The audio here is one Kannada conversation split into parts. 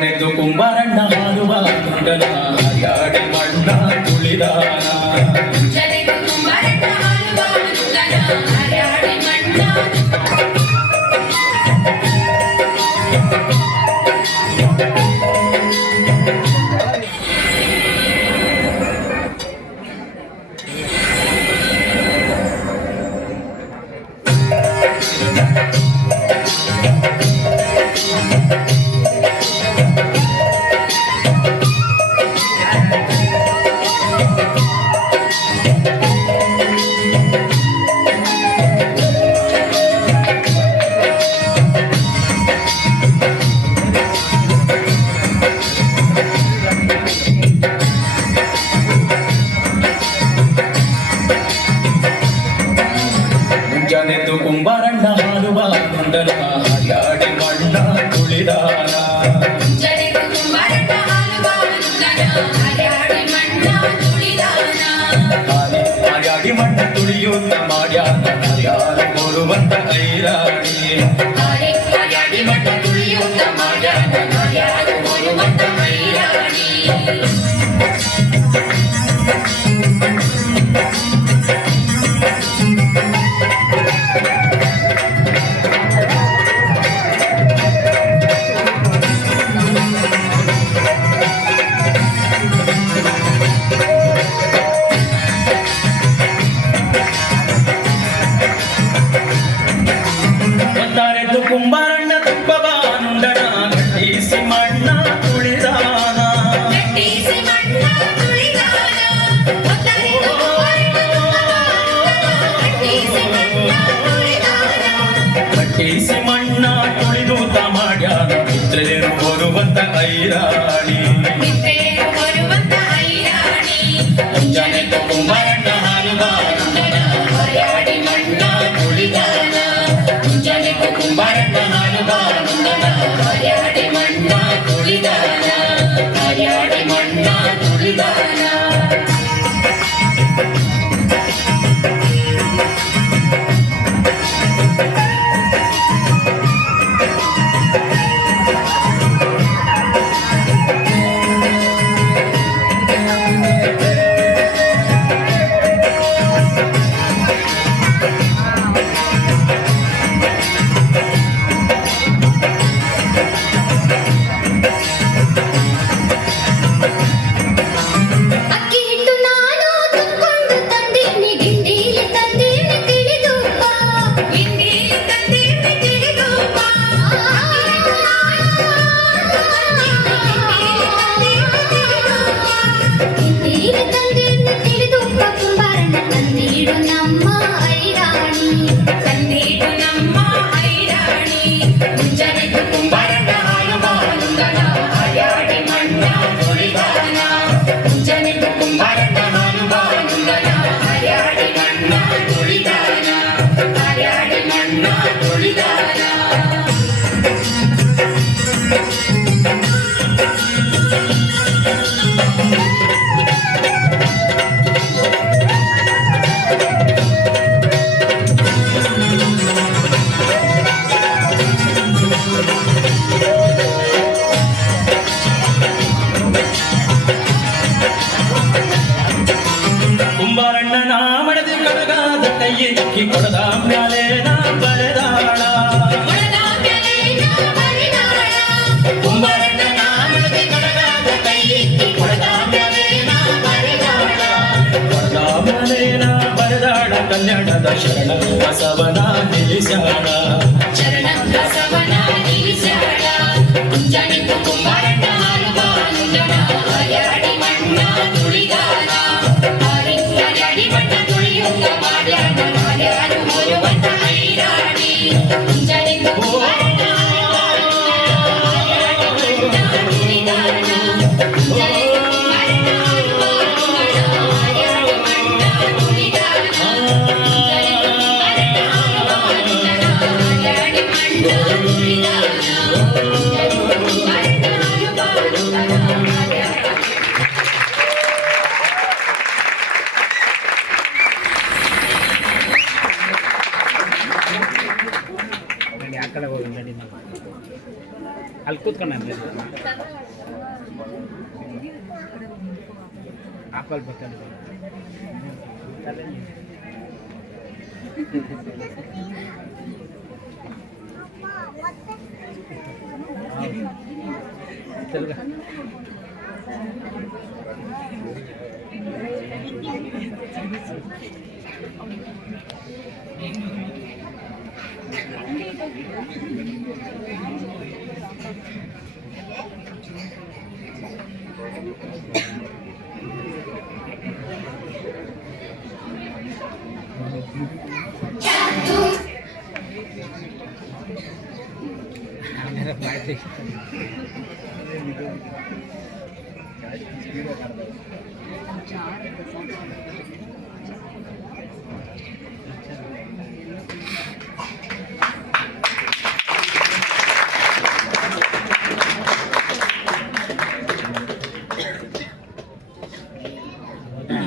ಮುಂಜಾನೆದ್ದು ಕುಂಬಾರಣ್ಣ ಹಾಡುವ ತುಂಡನ ಹರಿಯಾಡಿ ಮಣ್ಣ ತುಳಿದಾನ ಮುಂಜಾನೆದ್ದು ಕುಂಬಾರಣ್ಣ ಹಾಡುವ ತುಂಡನ ಹರಿಯಾಡಿ ಮಣ್ಣ ತುಳಿದಾನ ಹರಿಯಾಡಿ ಮಣ್ಣ ತುಳಿಯುತ್ತ ಮಾಡ್ಯಾನ ಹರಿಯಾರು ಕೊಡುವಂತ ಐರಾಣಿ ಹರಿಯಾಡಿ ಮಣ್ಣ ತುಳಿಯುತ್ತ ಮಾಡ್ಯಾನ ಹರಿಯಾರು ಕೊಡುವಂತ ಐರಾಣಿ ಕುಂಬಾರಣ್ಣ ತುಪ್ಪವ ನುಂಡನ ಗಟ್ಟಿಸಿ ಮಣ್ಣ ತುಳಿದಾನ ಗಟ್ಟಿಸಿ ಮಣ್ಣ ತುಳಿದೂತ ಮಾಡ್ಯಾನ ಮಿತ್ರರು ಬರುವಂತ ಐರಾಣಿ ಮುಂಜಾನೆದ್ದು ಕುಂಬಾರಣ್ಣ ಹಾಡುವ ಹರಿಯಾಡಿ ಮಣ್ಣ ತುಳಿದಾನ ಮುಂಜಾನೆದ್ದು ಕುಂಬಾರಣ್ಣ ಹಾಡುವ ಹರಿಯಾಡಿ ಮಣ್ಣ ತುಳಿದಾನ ಹರಿಯಾಡಿ ಮಣ್ಣ ತುಳಿದಾನ ಕುಂಬಾರಣ್ಣನ ಮಡದಿ ಕಡಗಾದ ಕೈಯಿಕ್ಕಿ ಕೊಡದ ಮ್ಯಾಲೇನ ಬರೆದಾಳ ಕುಂಬಾರಣ್ಣನ ಮಡದಿ ಕಡಗಾದ ಕೈಯಿಕ್ಕಿ ಕೊಡದ ಮ್ಯಾಲೇನ ಬರೆದಾಳ ಕೊಡದ ಮ್ಯಾಲೇನ ಬರೆದಾಳ ಕನ್ನಡದ ಶರಣ ಬಸವನ ನಿಲ್ಲಿಸ್ಯಾಳ ಶರಣ ಬಸವನ ನಿಲ್ಲಿಸ್ಯಾಳ ಮುಂಜಾನೆದ್ದು ಕುಂಬಾರಣ್ಣ ಹಾಡುವ ನುಂಡನ ಹರಿಯಾಡಿ ಮಣ್ಣ ತುಳಿದಾನ ಹರಿಯಾಡಿ ಮಣ್ಣ ತುಳಿಯುತ್ತ ಮಾಡ್ಯಾನ ಹರಿಯಾರು ಬರುವಂತ ಐರಾಣಿ ಮುಂಜಾನೆದ್ದು ಕುಂಬಾರಣ್ಣ ಹರಿಯಾಡಿ ಅಲ್ಲಿ ಕೂತ್ಕೊಂಡು ಆಪಲ್ ಬರ್ತಾನೆ తెలుగు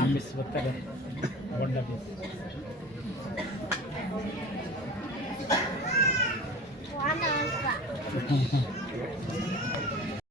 ಆಫೀಸ್ ಬರ್ತಾರೆ ಬೊಂಡ ಆಫೀಸ್